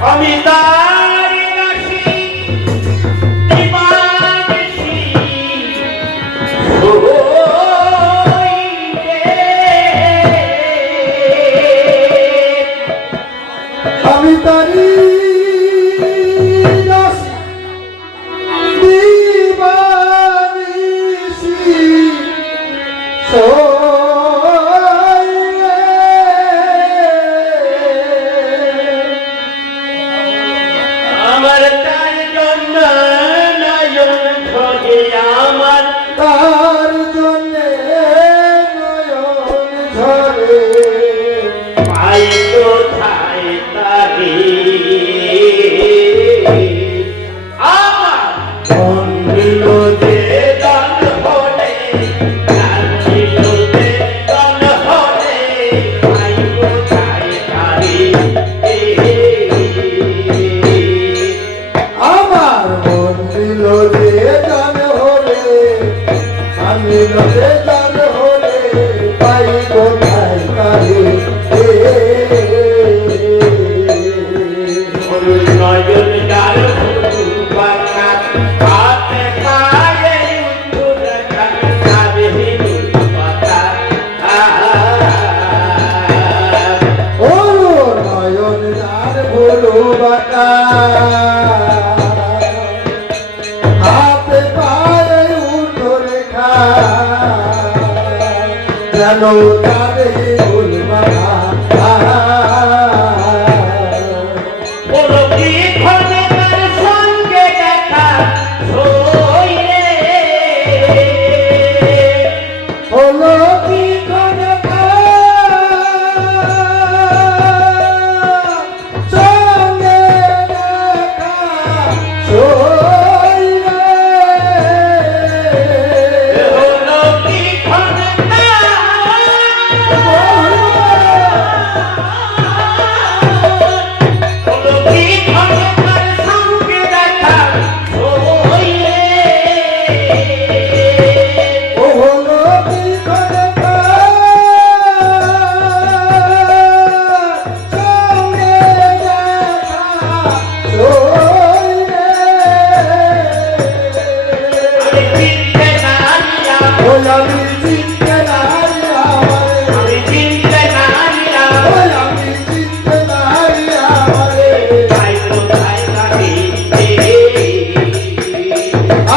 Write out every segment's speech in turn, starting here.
আমি তারি দাসী দিবানিশি আমি তারি দাসী দিবানিশি আমার তার জন্য নয়ন ঝরে আমার তার জন্যে নয়ন ঝরে পাই কোথায় তাকে আমার মন দিল যে দান হলে দান দিল যে দান হলে পাই কোথায় তাকে আমার মন দিল যে গান হলে আমি লোকে গান হলে পাই কোথায় কারে নয়ন যার বাংলা হাতে খায়ে উঠুর কানে পাতা ও নয়ন যার ভুলু বাটা হাতে পায়ে উঠো রেখা যেন তারে ভুল বাটা বলো কি ঘরে তার সঙ্গে দেখা সইলে হলো কি করে সঙ্গে দেখা সইলে হলো কি ঘরে বলো কি ঘরে তার সঙ্গে দেখা সইলে ও হলো কি করে সঙ্গে দেখা সইলে আমি চিনতে নারিয়া ওই আমি চিনতে নারি আমারে আমি চিনতে নারিয়া ওই আমি চিনতে নারি আমারে পাই কোথায় তাকে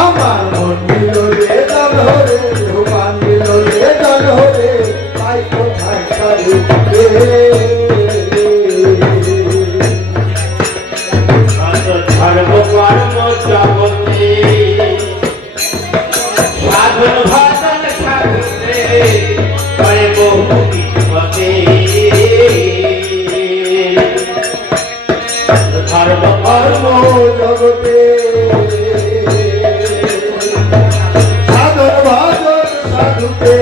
আমার মন দিল রে দল হরে ভগবান দিল রে দল হরে পাই কোথায় কারে ধর্মকর্ম জগতে সাধন ভাষণ সাধুতে করে বহু বিপদে ধর্মকর্ম জগতে সাধন ভাজন সাধুতে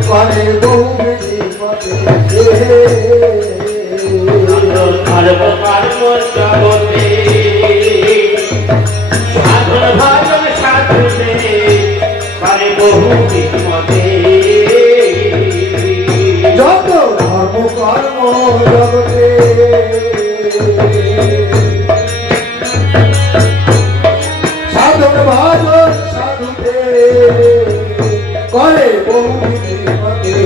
করে বহু বিধি মতে ধর্মকর্ম জগতে সাধন ভাষণ সাধুতে করে বহু বিপদে যত ধর্ম কর্ম জগতে সাধন ভাজন সাধুতে করে বহু বিধি মতে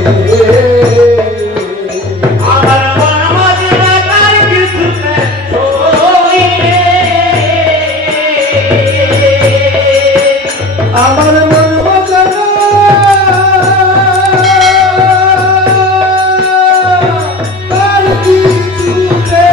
আমার মন মজরা তার কিছুতে সইলে আমার মন মজনা তার কিছুতে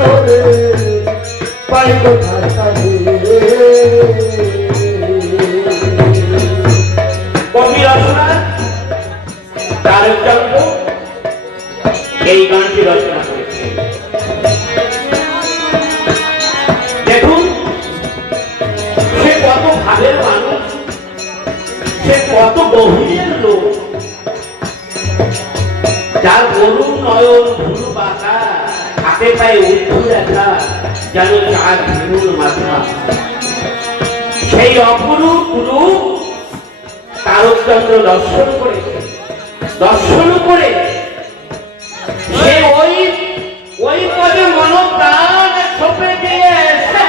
ধরে পাই কোথায় তাকে কবি রচনা তারকচন্দ্র এই গানটি রচনা করেছে। দেখুন সে কত ভাবের মানুষ, সে কত গভীরের লোক, যার গরুর নয়ন ভুরু বাঁকা, হাতে পায়ে উদ্ধু দেখা, যেন চার ভেনুর মাথা। সেই অপরূপ রূপ তারকচন্দ্র দর্শন করেছে। দর্শন করে সে ওই পদে মনোপ্রাণ সঁপে দিয়েছে।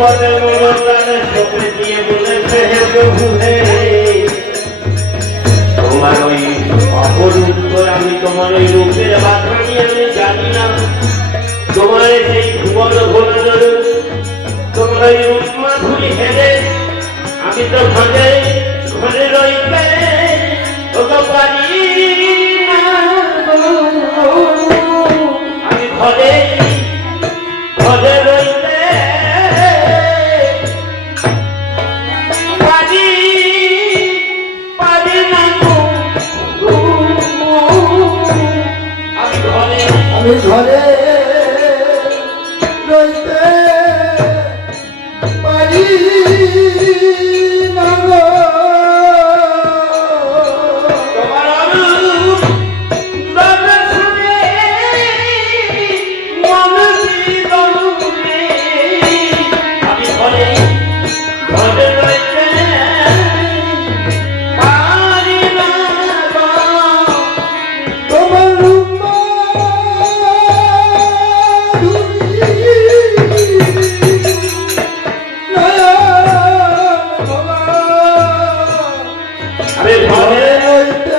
পদে মনোপ্রাণ সঁপে দিয়ে বলেছে, হে প্রভু হে, তোমার ওই অপরূপ আমি, তোমার ওই রূপের বাধা নিয়ে আমি জানি না। তোমার সেই ভুবন ভোলানোর তোমার ওই রূপ মাধুরী হেরে আমি তো ঘরে ঘরে রইতে তো পারি না। আমি ঘরে ঘরে রইতে পারি না। আমি ঘরে রইতে পারি না গো। তোমার অনুরূপ দর্শনে মন বিদলুনে আমি ঘরে ঘরে রইতে পারি না গো। তোমার রূপ আমি ঘরে রইতে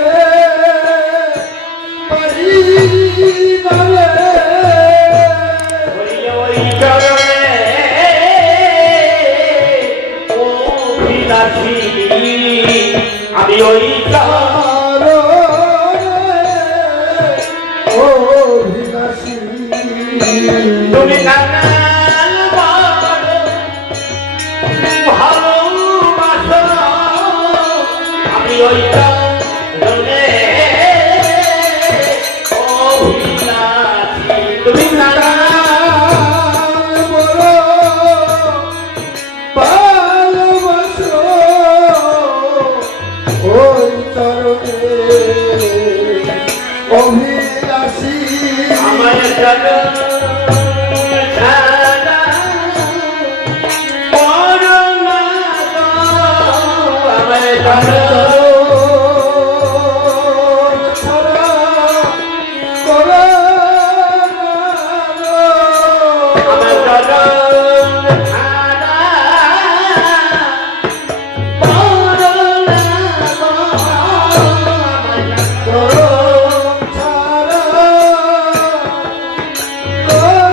পারি না রে। ওই চরণে অভিলাষী আমি ওই তুমি কাঙাল ভালোবাসো আমি ওই চরণে অভিলাষী। তুমি কাঙাল অভিলাষী আমার চরণ ছাড়া করুণা দাও। আমার চরণ আমার চরণ ছাড়া করুণা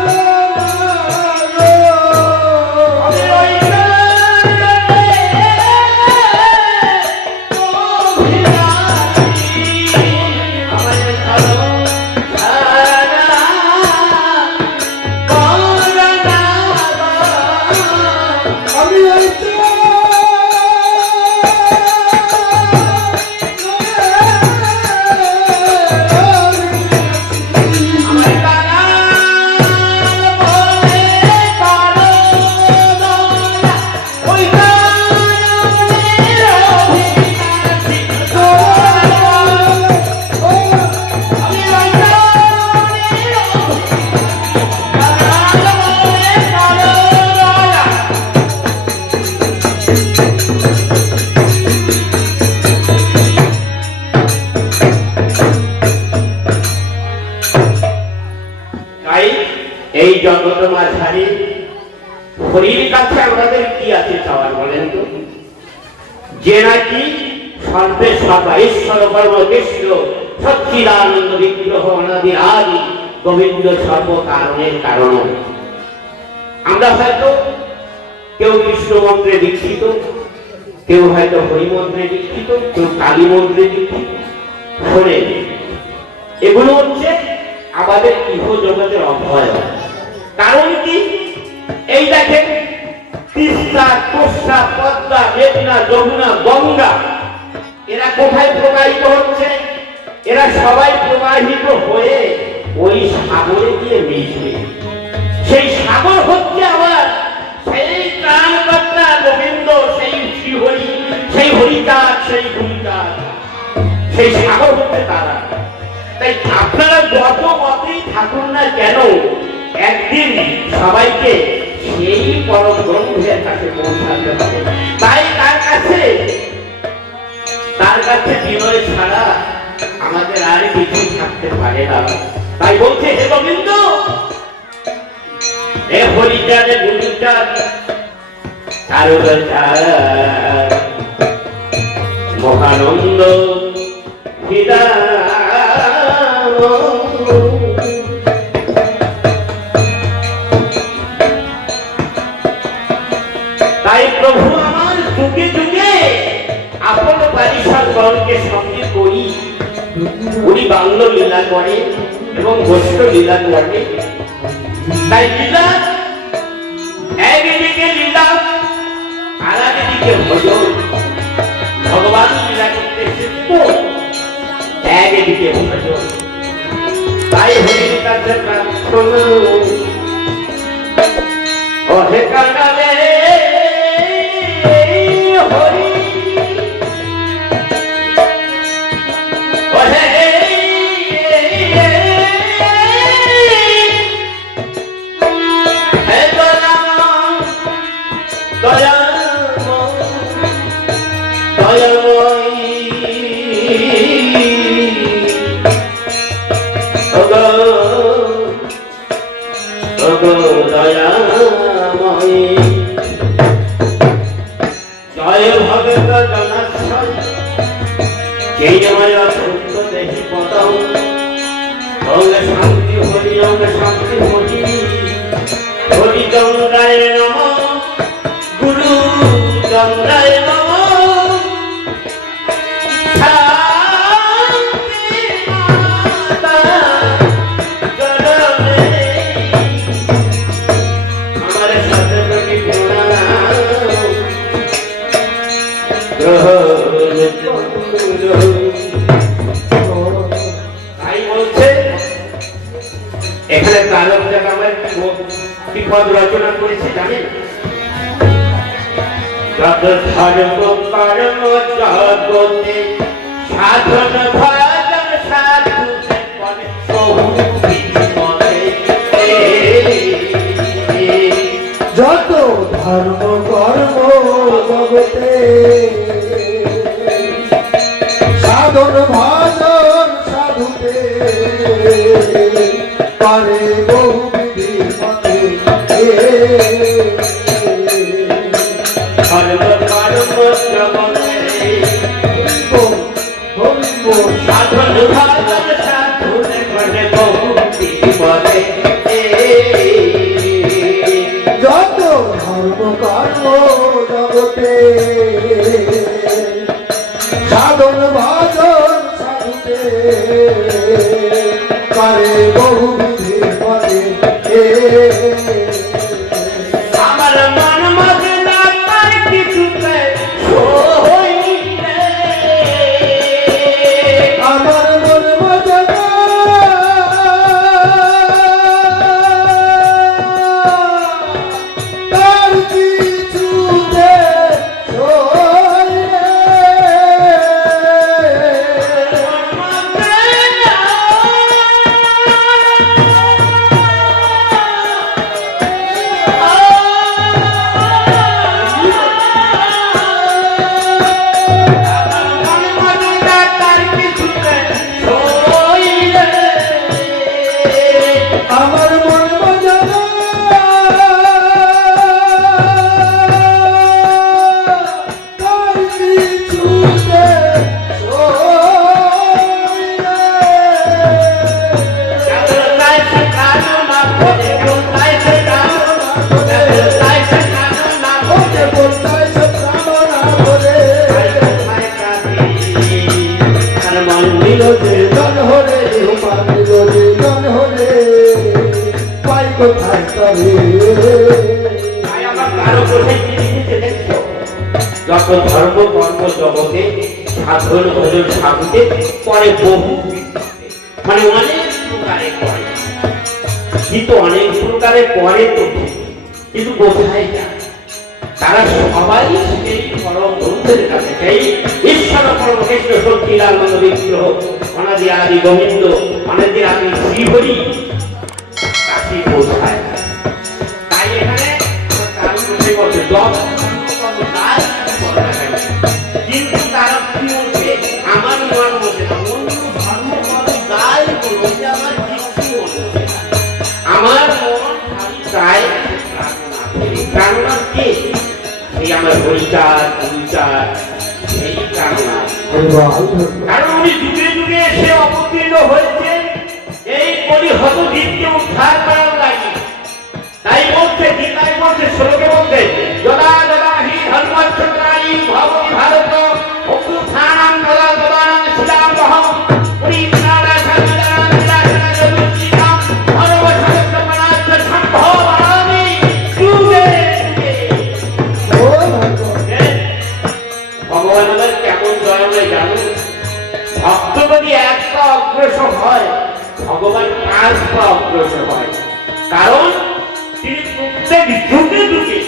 এই জগৎ মাঝারি হরির কাছে আমাদের কি আছে চাওয়ার বলেন তো? যে নাকি সর্বে সর্বা ঈশ্বর পরম কৃষ্ণ সচ্চিদানন্দ বিগ্রহ অনাদি আদি গোবিন্দ সর্ব কারণের কারণ। আমরা হয়তো কেউ কৃষ্ণ মন্ত্রে দীক্ষিত, কেউ হয়তো হরিমন্ত্রে দীক্ষিত, কেউ কালী মন্ত্রে দীক্ষিত। শোনে, এগুলো হচ্ছে আমাদের ইহ জগতের অভয়। কারণ কি? এই দেখেন, তিস্তা, তোষা, পদ্মা, মেঘনা, যমুনা, গঙ্গা, এরা কোথায় প্রবাহিত হচ্ছে? এরা সবাই প্রবাহিত হয়ে ওই সাগরে গিয়ে মিশবে। সেই সাগর হচ্ছে আবার সেই ত্রাণকর্তা গোবিন্দ, সেই শ্রীহরি, সেই হরিচাঁদ, সেই গুণচাঁদ, সেই সাগর হচ্ছে তারা। তাই আপনারা যত পথেই থাকুন না কেন, একদিন সবাইকে সেই পরম বন্ধুদের কাছে পৌঁছাতে হবে। তাই তার কাছে বিনয় ছাড়া আমাদের আর কিছু থাকতে পারে না। তাই বলছে, হে গোবিন্দ, হে হরিচাঁদ, গুণচাঁদ, চারুচাঁদ, মহানন্দ তাই প্রভু আমার যুগে যুগে আপন পারিষদগণকে সঙ্গে করি। উনি বাংল লীলা করে এবং বৈষ্ণ লীলা করে। তাই লীলা একদিকে লীলা, আর একদিকে ভজন। ভগবান লীলা করতে একদিকে ভজন। তাই হরির কাছে প্রার্থনা, ওহে কাঙালে হরি, ওহে জয় ভগত জনার্দন, যেই আমার অত্যন্ত দেহি পদম, অঙ্গে শান্তি হরি, অঙ্গে শান্তি হরি, হরি গঙ্গায় নমঃ, গুরু গঙ্গায় নমঃ, শান্তি মাতা জননী, আমার সাথে প্রতি প্রণাম তাই বলছে এখানে কারণ জায়গা আমার কি পদ রচনা করেছে জানেন? যত ধর্ম কর্ম জগতে সাধন ভজন সাধু যত ধর্ম কর্ম জগতে সাধন ভজন সাধুতে পারে বহু বিধি পথে। ধর্ম কর্ম জগতে সাধন ভজন সাধুতে পারে বহু বিপদে। যত ধর্ম কর্ম জগতে সাধন ভজন সাধুতে করে বহু বিধি পথে। আমার মন মধ্যে না পাই কিছুতে সইতে, আমার মন মজনা কত ধর্ম কর্ম জগতে সাধন ভজন সাধুতে পরে বহু মানে অনেক প্রকারে করে, কিন্তু অনেক প্রকারে করে তো কিন্তু বোঝাই যায় তারা সবাই সেই পরম বন্ধুদের কাছে, সেই ঈশ্বর পরম কৃষ্ণ সত্যিলানন্দ বিগ্রহ অনাদি আদি গোবিন্দ অনাদি আদি শ্রীহরি কাছে বোঝায়। তাই এখানে কিন্তু তারা কি বলছে, আমার মন বলছে না, অন্য ধর্ম যাই বলবো যে আমার কিছু বলছে না, আমার মন খালি চাই প্রাণনা কে, সেই আমার হরিচার পরিচার সেই প্রাণনা। কারণ উনি যুগে যুগে এসে অবতীর্ণ হয়েছে এই পরিহত দ্বীপকে উদ্ধার করার লাগে। তাই বলছে গীতায় বলছে, শ্লোকে বলছে যদা যদা হি ধর্মচন্দ্রাণী ভবতি ভারত অভ্যুত্থানাং তদা তদানাং শিলামহং পরিত্রাণা সর্বজনাং বিনাশায় জগৎসৃতাং ধর্মসংস্থাপনার্থ সম্ভবামি যুগে যুগে। ভগবান আবার কেমন দয়াময় জানো, ভক্ত যদি এক পা অগ্রসর হয় ভগবান 5 পা অগ্রসর হয়। কারণ তিনি প্রত্যেক যুগে যুগে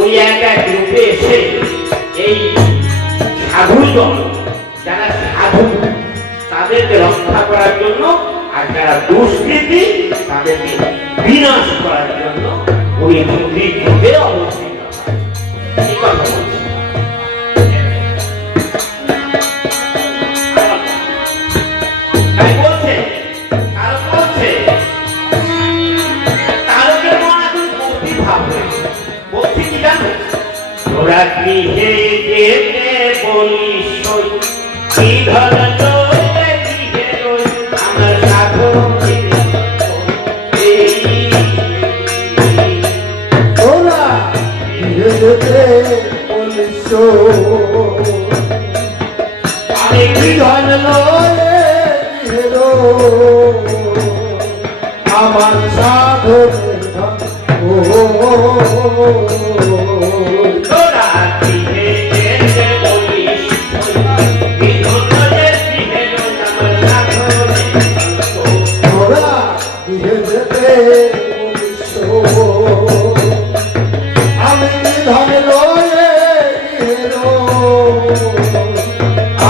ওই এক এক রূপে এসে এই সাধুজন যারা সাধু তাদেরকে রক্ষা করার জন্য, আর যারা দুষ্কৃতী তাদেরকে বিনাশ করার জন্য উনি যুগে যুগে অবতীর্ণ হয়। এই কথা বলছি। তাই বলছে কারণ বলছে তোরা গৃহে যেতে বলিস কি ধরনের গৃহে আমার সাধন তোরা গৃহে যেতে বলিস আমি কি ধরনের আমার সাধনের ধন ও তোরা গৃহে যেতে বলিস কি ধরনের গৃহে আমার সাধন তোরা গৃহে যেতে বলিস আমি কি ধন লয়ে গৃহেরো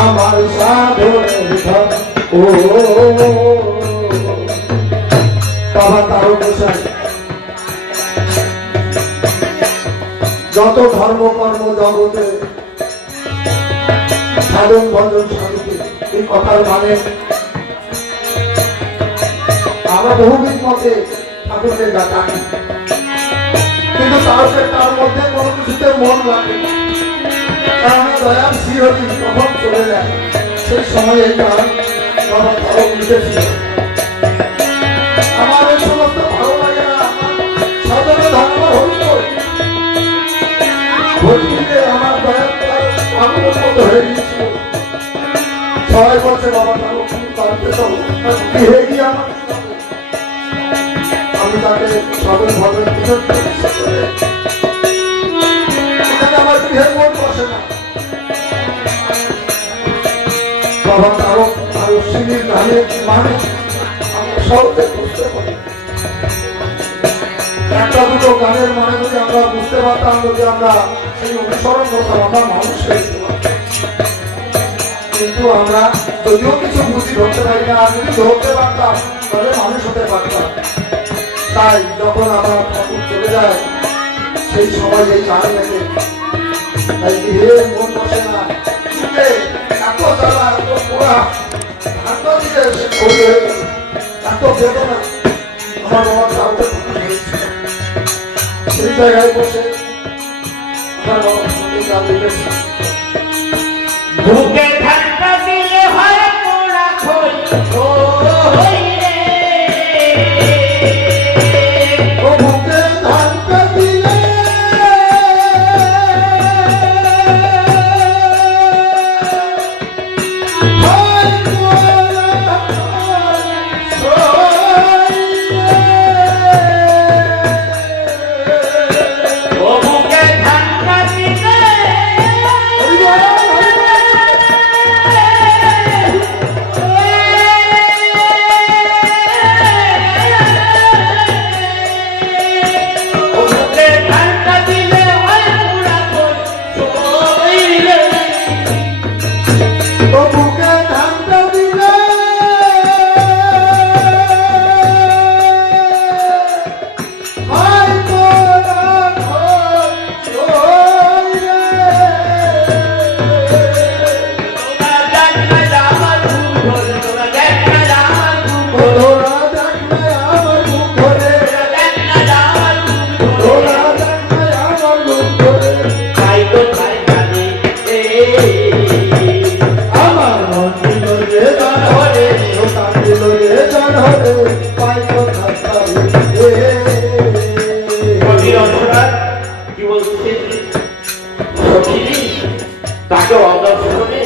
আমার সাধনের ধন ও বাবা তারও গোসাই যত ধর্ম কর্ম জগতে সাধন ভজন সাধুতে এই কথার মানে আমরা বহুবিধ মতে ঠাকুরকে ডাকি, কিন্তু তার মধ্যে কোনো কিছুতে মন লাগে না। কারণ দয়াল শ্রীহরি যখন চলে যায় সেই সময় এই গান বাবা তারও লিখেছিল, আমার এই সমস্ত ভালো লাগে না, সাধনের ধর্ম হইত ভক্তিতে আমার দয়াল পাগলের মতো হয়ে গিয়েছিল। 6 বছর বাবা তারও বাড়িতে সব গৃহে গিয়ে আমি তাকে সাধন ভজন পূজন করে আমার গৃহের মন বসে না। বাবা তারও সিঁড়ির গানের মানে আমরা সহজে বুঝতে পারি। একটা দুটো গানের মানে যদি আমরা বুঝতে পারতাম, যদি আমরা সেই অনুসরণ করতাম, আমরা মানুষ হয়ে যেতে পারতাম। কিন্তু আমরা যদিও কিছু বুঝি ধরতে পারি না, আর যদি ধরতে পারতাম তাহলে মানুষ হতে পারতাম। তাই যখন আমার ঠাকুর চলে যায় সেই সময় এই গান লেগে তাই গৃহে মন বসে না, এত জ্বালা এত পোড়া এত দিকে এত বেদনা আমার বাবার কাউকে সেই জায়গায় বসে আমার বাবা গান লিখেছে। বুকে ঠান্ডা দিলে হয় পোড়া খই ও হই রে, ও বুকে ঠান্ডা দিলে হয় পোড়া ও বুকে ঠান্ডা দিলে হলে পাই কোথায় কবির অপরাধ কি বলছে সখিনী তাকে অদর্শনে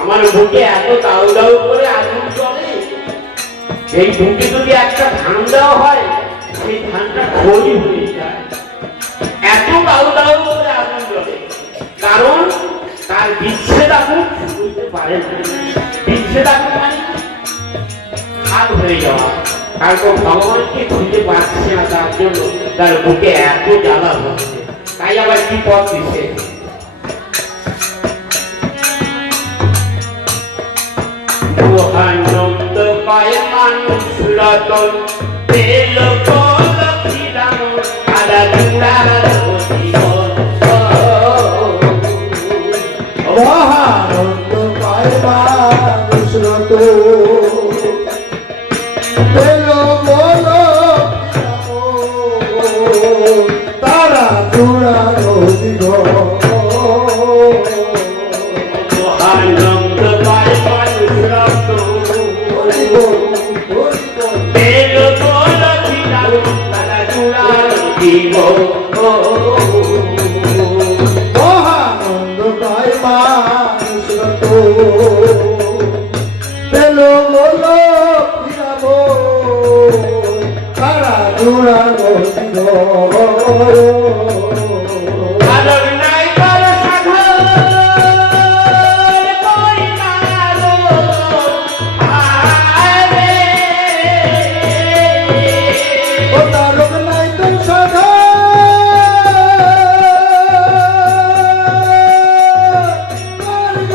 আমার বুকে এত দাউ দাউ করে আগুন চলে এই বুকে যদি একটা ধান দেওয়া হয় সেই ধানটা খড়ি হয়ে যায় এত দাউ দাউ করে আগুন জ্বলে কারণ তার বিচ্ছেদ আগুন বুঝতে পারে না বিচ্ছেদ আগুন মানে হাত হয়ে যাওয়া তারপর ভগবানকে খুঁজে পাচ্ছে না তার জন্য তার বুকে এত জ্বালা হচ্ছে তাই আবার কি পথ দিচ্ছে মহানন্দ পায় মানুষ রতন তেল কল ফিরাম আদা চূড়ার জীবন মহানন্দ পায় মানুষ রত তারা চূড়ানো জীবন মহানন্দ পায় মানুষ রতন তেল কল ফিরাম আদা চূড়ার জীবন মহানন্দ পায় মানুষ রত পেলো বলো ফিরাবো তারা চূড়ানো জীবন আলোর নাই কর সাধন করিনালো আরে ও তারক নাই তো সাধা আলোর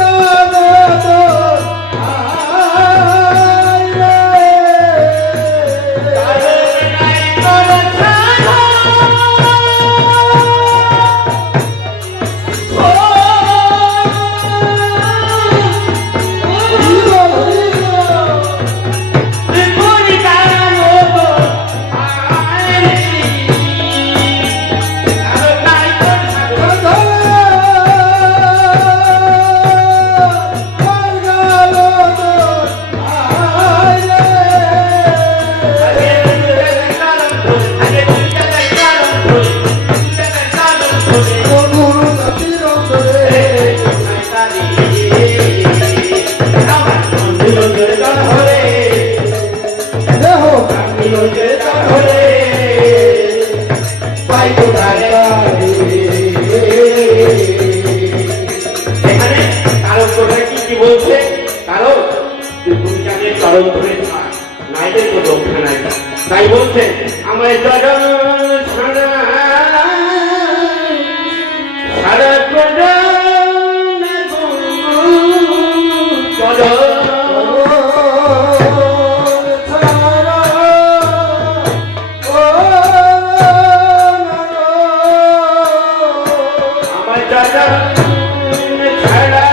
নাই কর এখানে কারণ কোথায় কি বলছে কারণ ভূমিকাকে চরণ ধরে নাইদের তো দক্ষিণ নাই তাই বলছে আমার চরণ সারা সারা চরণ আমার চরণ ছাড়া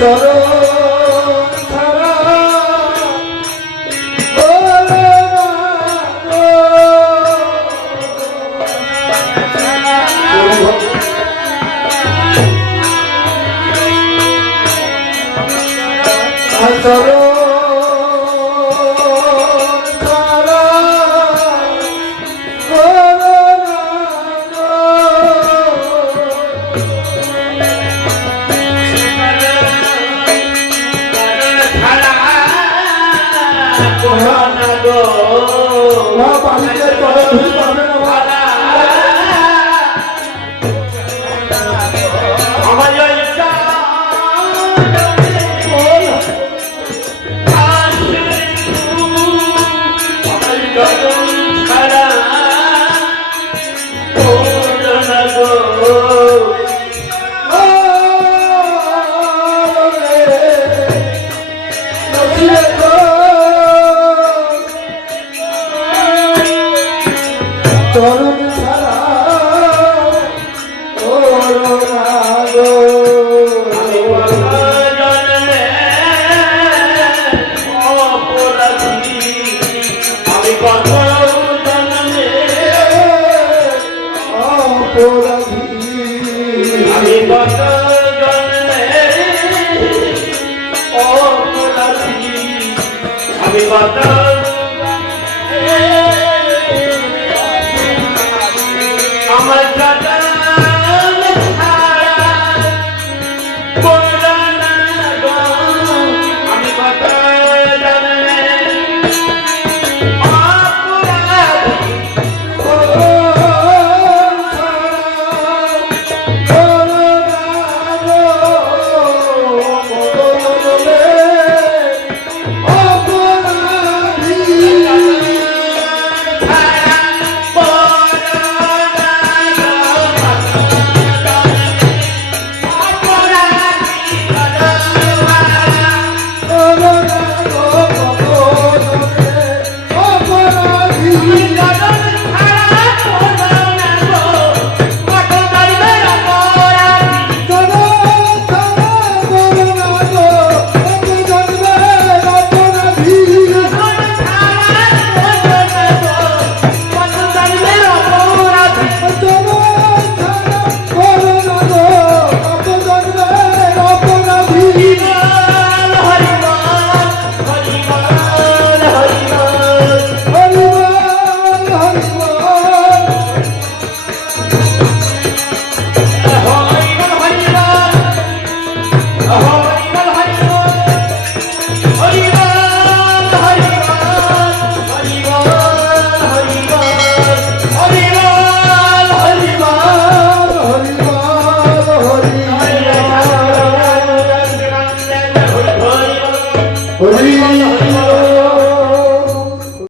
চরণ চরণ ছাড়া না পানিতে চলে পাবে না ছাড়া কথা আমার কাটা